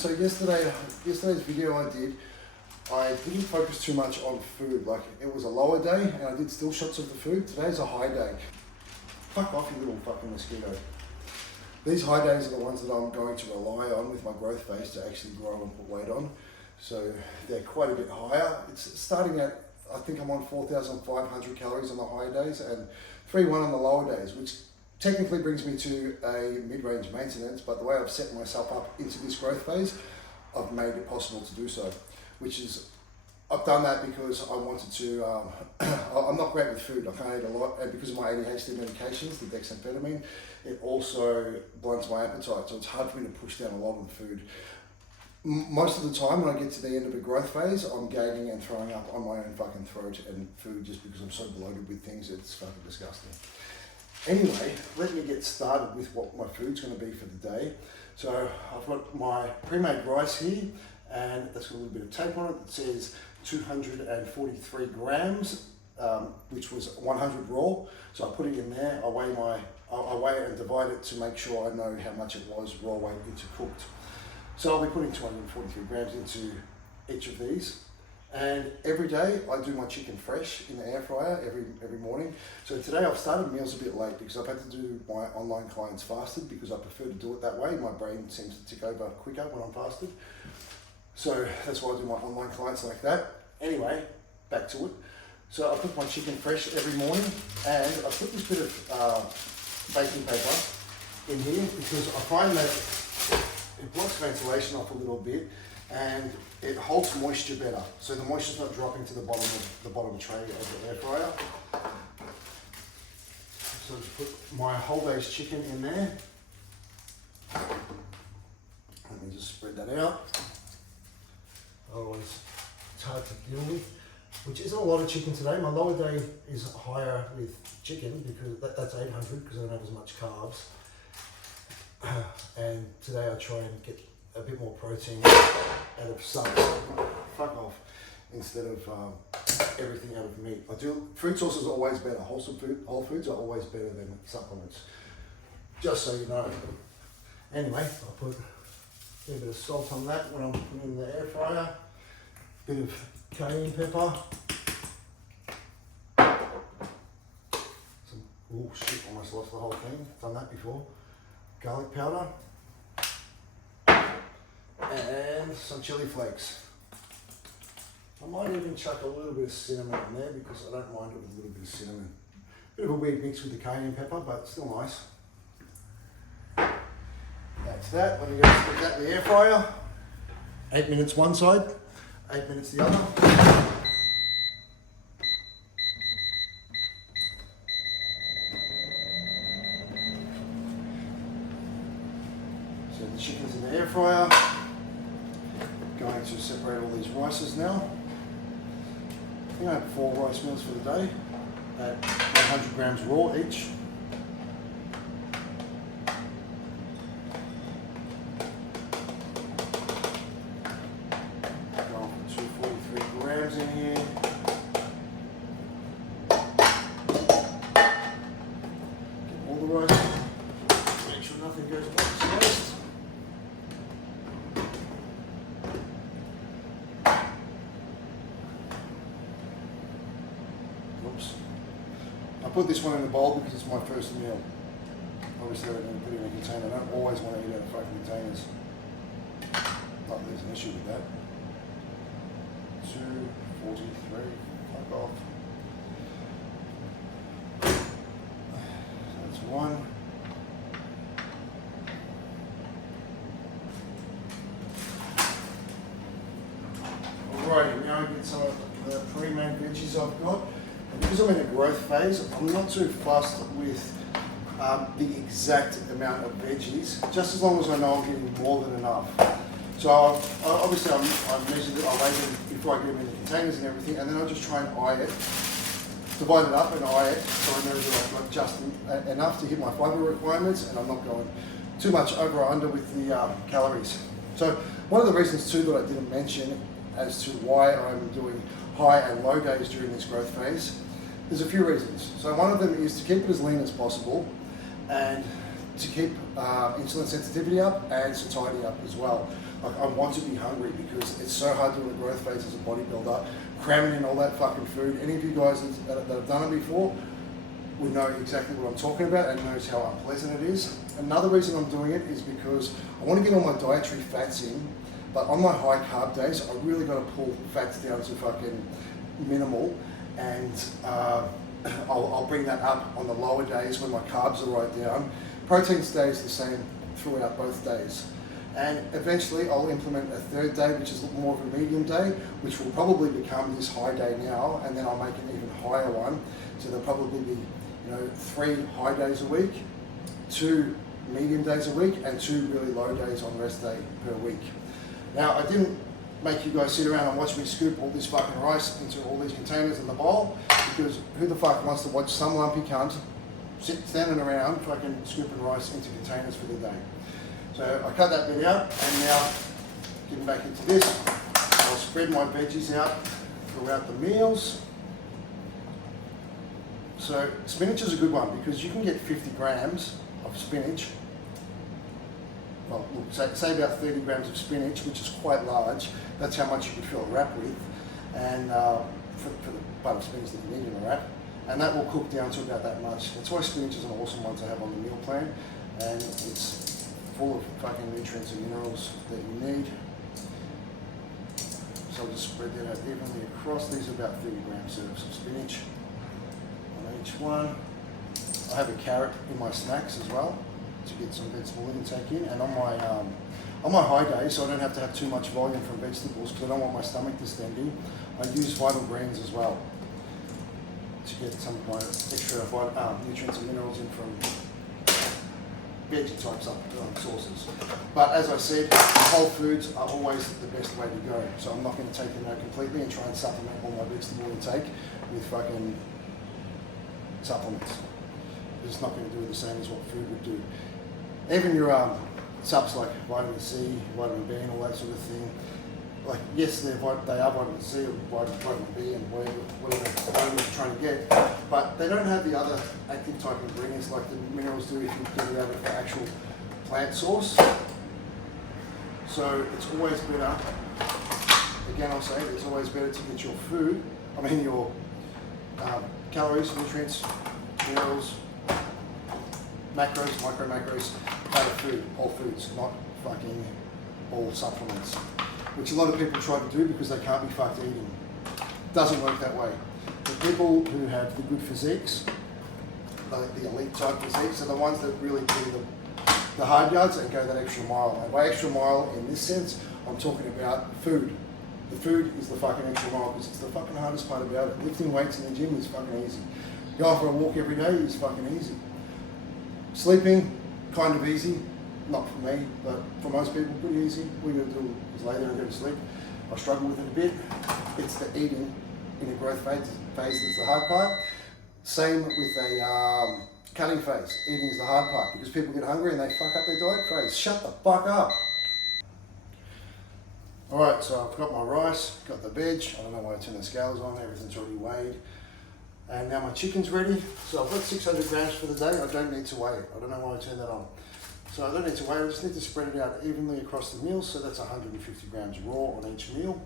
So yesterday's video I didn't focus too much on food. Like, it was a lower day and I did still shots of the food. Today's a high day. Fuck off, you little fucking mosquito. These high days are the ones that I'm going to rely on with my growth phase to actually grow and put weight on. So they're quite a bit higher. It's starting at, I think I'm on 4,500 calories on the high days and 3,1 on the lower days, which technically brings me to a mid-range maintenance, but the way I've set myself up into this growth phase, I've made it possible to do so, which is, I've done that because I wanted to, I'm not great with food, I can't eat a lot, and because of my ADHD medications, the dexamphetamine, it also blunts my appetite, so it's hard for me to push down a lot of the food. Most of the time when I get to the end of a growth phase, I'm gaining and throwing up on my own fucking throat and food just because I'm so bloated with things, it's fucking disgusting. Anyway, let me get started with what my food's going to be for the day. So I've got my pre-made rice here, and that's got a little bit of tape on it that says 243 grams, which was 100 raw. So I put it in there, I weigh it and divide it to make sure I know how much it was raw weight into cooked. So I'll be putting 243 grams into each of these. And every day I do my chicken fresh in the air fryer every morning. So today I've started meals a bit late because I've had to do my online clients fasted because I prefer to do it that way. My brain seems to tick over quicker when I'm fasted. So that's why I do my online clients like that. Anyway, back to it. So I cook my chicken fresh every morning, and I put this bit of baking paper in here because I find that it blocks ventilation off a little bit and it holds moisture better. So the moisture's not dropping to the bottom tray of the air fryer. So just put my whole day's chicken in there. Let me just spread that out. Otherwise it's hard to deal with, which isn't a lot of chicken today. My lower day is higher with chicken because that's 800 because I don't have as much carbs. And today I try and get a bit more protein out of something. Fuck off. Instead of everything out of meat. Food sources are always better. Whole foods are always better than supplements. Just so you know. Anyway, I'll put a bit of salt on that when I'm putting in the air fryer. Bit of cayenne pepper. Oh shit, almost lost the whole thing. Done that before. Garlic powder. And some chili flakes. I might even chuck a little bit of cinnamon in there because I don't mind it with a little bit of cinnamon. Bit of a weird mix with the cayenne pepper, but still nice. That's that. Let me go stick that in the air fryer. 8 minutes one side, 8 minutes the other. So the chicken's in the air fryer. Going to separate all these rices now. I think I have 4 rice meals for the day at 100 grams raw each. Going for 243 grams in here. Get all the rice. Make sure nothing goes waste. Oops. I put this one in a bowl because it's my first meal. Obviously I don't put it in a container. I don't always want to eat out of fucking containers. Not that there's an issue with that. 243, fuck off. So that's one. Alrighty, now I get some of the pre-made veggies I've got. And because I'm in a growth phase, I'm not too fussed with the exact amount of veggies, just as long as I know I'm getting more than enough. So obviously I measured it, I weighed it before I get them in the containers and everything, and then I just try and eye it, divide it up and eye it, so I know that I've got just enough to hit my fiber requirements, and I'm not going too much over or under with the calories. So one of the reasons too that I didn't mention as to why I'm doing high and low days during this growth phase, there's a few reasons. So one of them is to keep it as lean as possible and to keep insulin sensitivity up and satiety up as well. Like, I want to be hungry because it's so hard doing a growth phase as a bodybuilder, cramming in all that fucking food. Any of you guys that have done it before would know exactly what I'm talking about and knows how unpleasant it is. Another reason I'm doing it is because I want to get all my dietary fats in, but on my high carb days, I really got to pull fats down to fucking minimal, and I'll bring that up on the lower days when my carbs are right down. Protein stays the same throughout both days. And eventually I'll implement a third day, which is more of a medium day, which will probably become this high day now, and then I'll make an even higher one. So there'll probably be, 3 high days a week, 2 medium days a week, and 2 really low days on rest day per week. Now, I didn't make you guys sit around and watch me scoop all this fucking rice into all these containers in the bowl, because who the fuck wants to watch some lumpy cunt standing around fucking scooping rice into containers for the day? So I cut that bit out, and now getting back into this, I'll spread my veggies out throughout the meals. So spinach is a good one because you can get 50 grams of spinach. Well, look, say about 30 grams of spinach, which is quite large. That's how much you could fill a wrap with, and for the butt of spinach that you need in a wrap. And that will cook down to about that much. That's why spinach is an awesome one to have on the meal plan, and it's full of fucking nutrients and minerals that you need. So I'll just spread that out evenly across. These are about 30 gram serves of spinach on each one. I have a carrot in my snacks as well to get some vegetable intake in. And on my high days, so I don't have to have too much volume from vegetables because I don't want my stomach distending, I use vital greens as well to get some of my extra nutrients and minerals in from veggie type sources. But as I said, whole foods are always the best way to go. So I'm not going to take them out completely and try and supplement all my vegetable intake with fucking supplements. It's not going to do the same as what food would do. Even your subs like vitamin C, vitamin B and all that sort of thing, like yes, they are vitamin C or vitamin B and whatever you're trying to get, but they don't have the other active type ingredients like the minerals do if you get it out of the actual plant source. So it's always better, again I'll say, it's always better to get your calories, nutrients, minerals, macros, micro macros out of food, whole foods, not fucking all supplements, which a lot of people try to do because they can't be fucked eating. Doesn't work that way. The people who have the good physiques, the elite type physiques, are the ones that really do the hard yards and go that extra mile. And by extra mile in this sense, I'm talking about food. The food is the fucking extra mile because it's the fucking hardest part about it. Lifting weights in the gym is fucking easy. Going for a walk every day is fucking easy. Sleeping, kind of easy. Not for me, but for most people, pretty easy. All you gotta do is lay there and go to sleep. I struggle with it a bit. It's the eating in a growth phase that's the hard part. Same with a cutting phase. Eating is the hard part because people get hungry and they fuck up their diet phase. Shut the fuck up. Alright, so I've got my rice, got the veg. I don't know why I turned the scales on, everything's already weighed. And now my chicken's ready. So I've got 600 grams for the day. I don't need to weigh it. I don't know why I turned that on. So I don't need to weigh it, I just need to spread it out evenly across the meals. So that's 150 grams raw on each meal.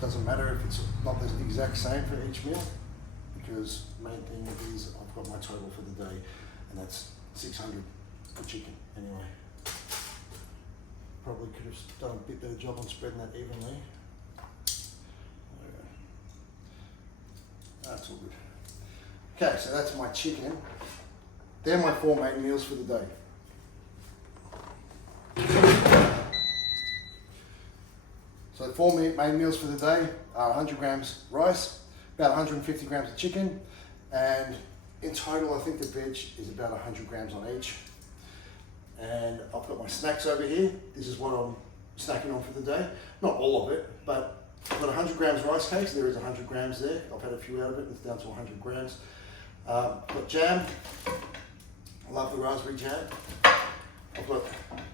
Doesn't matter if it's not the exact same for each meal, because the main thing is I've got my total for the day, and that's 600 for chicken anyway. Probably could have done a bit better job on spreading that evenly. That's all good. Okay, so that's my chicken. They're my 4 main meals for the day. So 4 main meals for the day are 100 grams rice, about 150 grams of chicken, and in total I think the veg is about 100 grams on each. And I've got my snacks over here. This is what I'm snacking on for the day. Not all of it, but I've got 100 grams rice cakes. There is 100 grams there. I've had a few out of it. It's down to 100 grams. I've got jam. I love the raspberry jam. I've got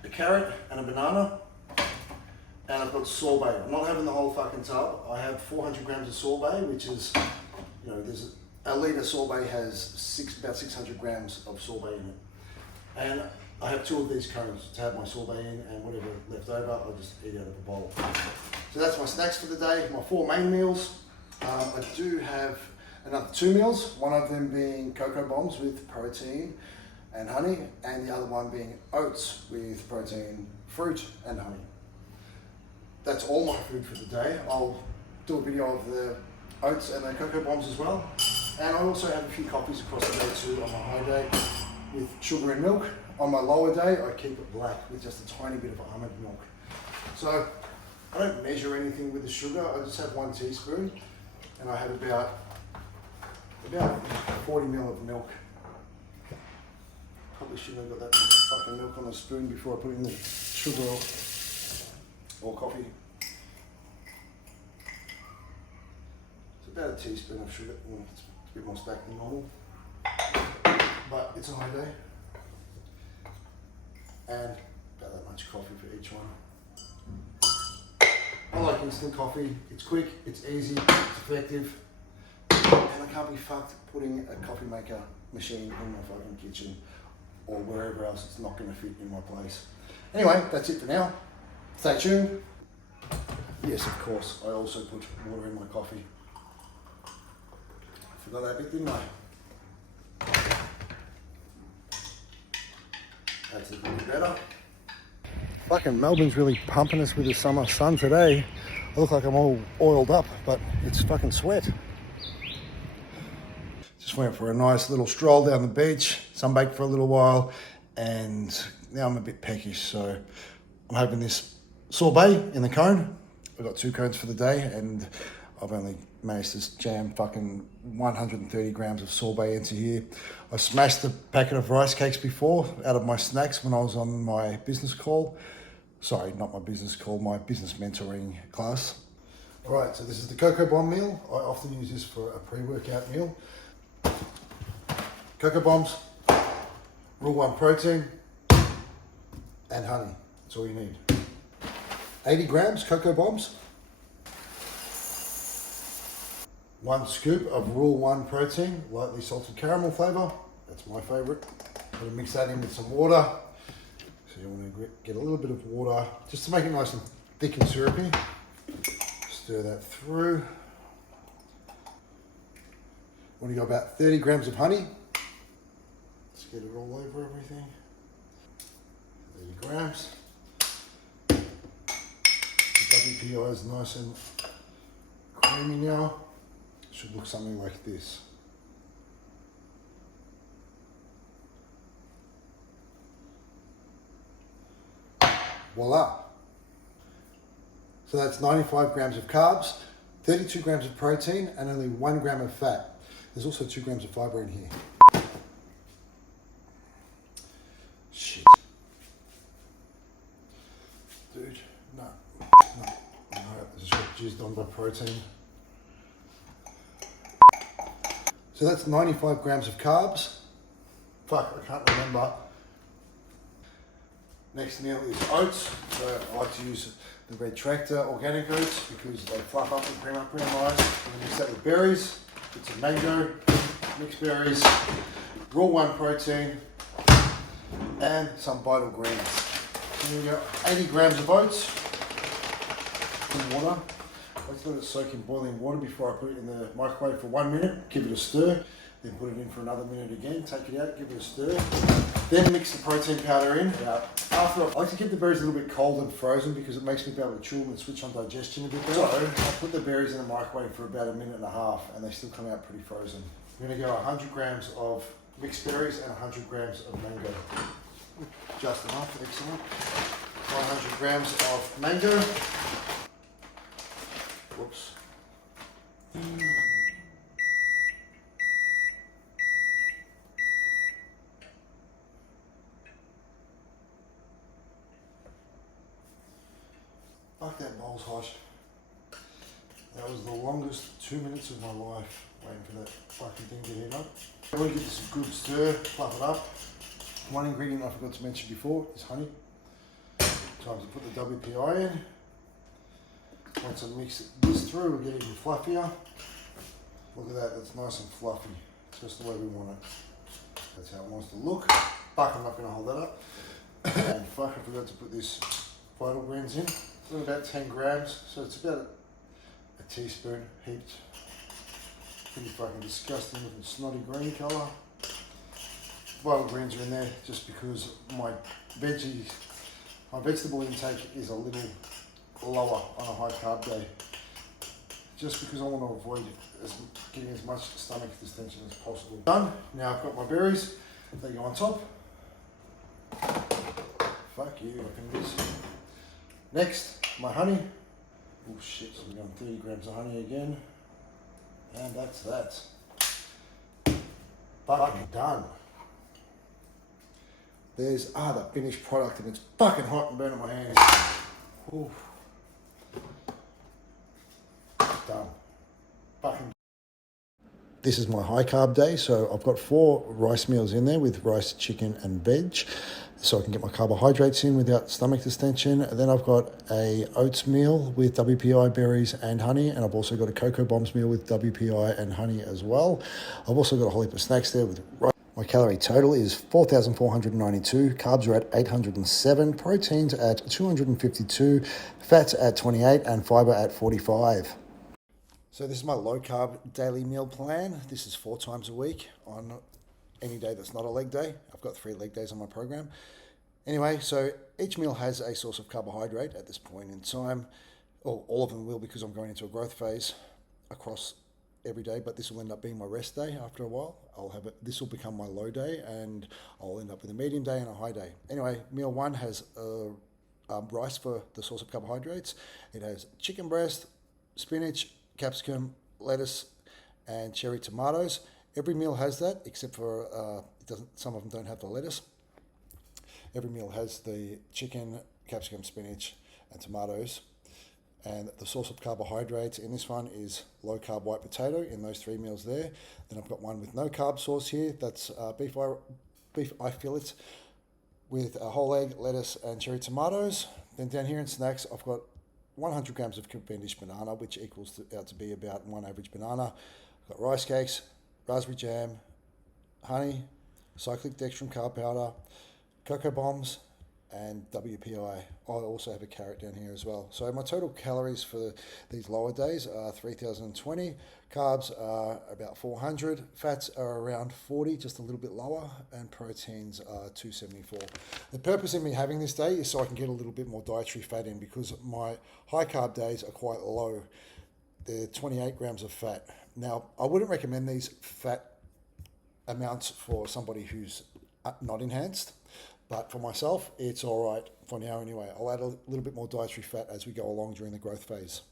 a carrot and a banana. And I've got sorbet. I'm not having the whole fucking tub. I have 400 grams of sorbet, which is, there's a litre sorbet has about 600 grams of sorbet in it. And I have 2 of these cones to have my sorbet in, and whatever left over, I just eat out of a bowl. So that's my snacks for the day, my 4 main meals. I do have another 2 meals, one of them being cocoa bombs with protein and honey, and the other one being oats with protein, fruit and honey. That's all my food for the day. I'll do a video of the oats and the cocoa bombs as well. And I also have a few coffees across the day too on my high day with sugar and milk. On my lower day, I keep it black with just a tiny bit of almond milk. So I don't measure anything with the sugar. I just have 1 teaspoon, and I have about 40 ml of milk. Probably shouldn't have got that fucking milk on the spoon before I put in the sugar or coffee. It's about a teaspoon of sugar. It's a bit more stacked than normal, but it's a high day. And about that much coffee for each one. I like instant coffee. It's quick, it's easy, it's effective, and I can't be fucked putting a coffee maker machine in my fucking kitchen or wherever else it's not going to fit in my place. Anyway, that's it for now. Stay tuned. Yes, of course, I also put water in my coffee. Forgot that bit, didn't I? That's a bit better. Fucking Melbourne's really pumping us with the summer sun today. I look like I'm all oiled up, but it's fucking sweat. Just went for a nice little stroll down the beach, sunbaked for a little while, and now I'm a bit peckish, so I'm having this sorbet in the cone. I've got 2 cones for the day, and I've only managed to jam fucking 130 grams of sorbet into here. I smashed a packet of rice cakes before out of my snacks when I was on my business call. Sorry, not my business call, my business mentoring class. All right, so this is the cocoa bomb meal. I often use this for a pre-workout meal. Cocoa bombs, Rule 1 protein, and honey. That's all you need. 80 grams cocoa bombs. 1 scoop of Rule 1 protein, lightly salted caramel flavour. That's my favourite. Going to mix that in with some water. So you want to get a little bit of water just to make it nice and thick and syrupy. Stir that through. Want to go about 30 grams of honey. Let's get it all over everything. 30 grams. The WPI is nice and creamy now. Should look something like this. Voila. So that's 95 grams of carbs, 32 grams of protein, and only 1 gram of fat. There's also 2 grams of fiber in here. Shit. Dude, no. This is got juiced on by protein. So that's 95 grams of carbs. Fuck, I can't remember. Next meal is oats. So I like to use the Red Tractor organic oats because they fluff up and cream up pretty nice. And mix that with berries, get some mango, mixed berries, Rule 1 protein, and some vital greens. So here we go, 80 grams of oats in water. Let's let it soak in boiling water before I put it in the microwave for 1 minute. Give it a stir, then put it in for another minute again. Take it out, give it a stir. Then mix the protein powder in. I like to keep the berries a little bit cold and frozen because it makes me be able to chew them and switch on digestion a bit better. So I put the berries in the microwave for about 1.5 minutes and they still come out pretty frozen. I'm going to go 100 grams of mixed berries and 100 grams of mango. Just enough, excellent. 100 grams of mango. Whoops. Fuck, that bowl's hot. That was the longest 2 minutes of my life waiting for that fucking thing to heat up. I want to give this a good stir, fluff it up. One ingredient I forgot to mention before is honey. Time to put the WPI in. Once I mix this through, we'll get even fluffier. Look at that, that's nice and fluffy. Just the way we want it. That's how it wants to look. Fuck, I'm not going to hold that up. And fuck, I forgot to put this vital greens in. It's only about 10 grams, so it's about a teaspoon heaped. Pretty fucking disgusting looking snotty green colour. Vital greens are in there just because my vegetable intake is a little lower on a high carb day. Just because I want to avoid getting as much stomach distension as possible. Done. Now I've got my berries. They go on top. Fuck you, I can miss. Next, my honey. Oh shit, so we're going 30 grams of honey again. And that's that. Fucking done. There's the finished product, and it's fucking hot and burning my hands. Oof. Done. Fucking. This is my high carb day, so I've got 4 rice meals in there with rice, chicken and veg, so I can get my carbohydrates in without stomach distension. And then I've got a oats meal with WPI, berries and honey, and I've also got a cocoa bombs meal with WPI and honey as well. I've also got a whole heap of snacks there with rice. My calorie total is 4,492, carbs are at 807, proteins at 252, fats at 28 and fiber at 45. So this is my low carb daily meal plan. This is 4 times a week on any day that's not a leg day. I've got 3 leg days on my program. Anyway, so each meal has a source of carbohydrate at this point in time. Well, all of them will, because I'm going into a growth phase across every day, but this will end up being my rest day after a while. This will become my low day, and I'll end up with a medium day and a high day. Anyway, meal 1 has rice for the source of carbohydrates. It has chicken breast, spinach, capsicum, lettuce, and cherry tomatoes. Every meal has that, except for some of them don't have the lettuce. Every meal has the chicken, capsicum, spinach, and tomatoes. And the source of carbohydrates in this one is low carb white potato in those 3 meals there. Then I've got one with no carb source here. That's beef eye fillets with a whole egg, lettuce, and cherry tomatoes. Then down here in snacks, I've got 100 grams of Cavendish banana, which equals out to be about 1 average banana. I've got rice cakes, raspberry jam, honey, cyclic dextrin carb powder, cocoa bombs, and WPI. I also have a carrot down here as well. So my total calories for these lower days are 3,020. Carbs are about 400. Fats are around 40, just a little bit lower, and proteins are 274. The purpose in me having this day is so I can get a little bit more dietary fat in, because my high carb days are quite low. They're 28 grams of fat. Now, I wouldn't recommend these fat amounts for somebody who's not enhanced. But for myself, it's all right for now anyway. I'll add a little bit more dietary fat as we go along during the growth phase.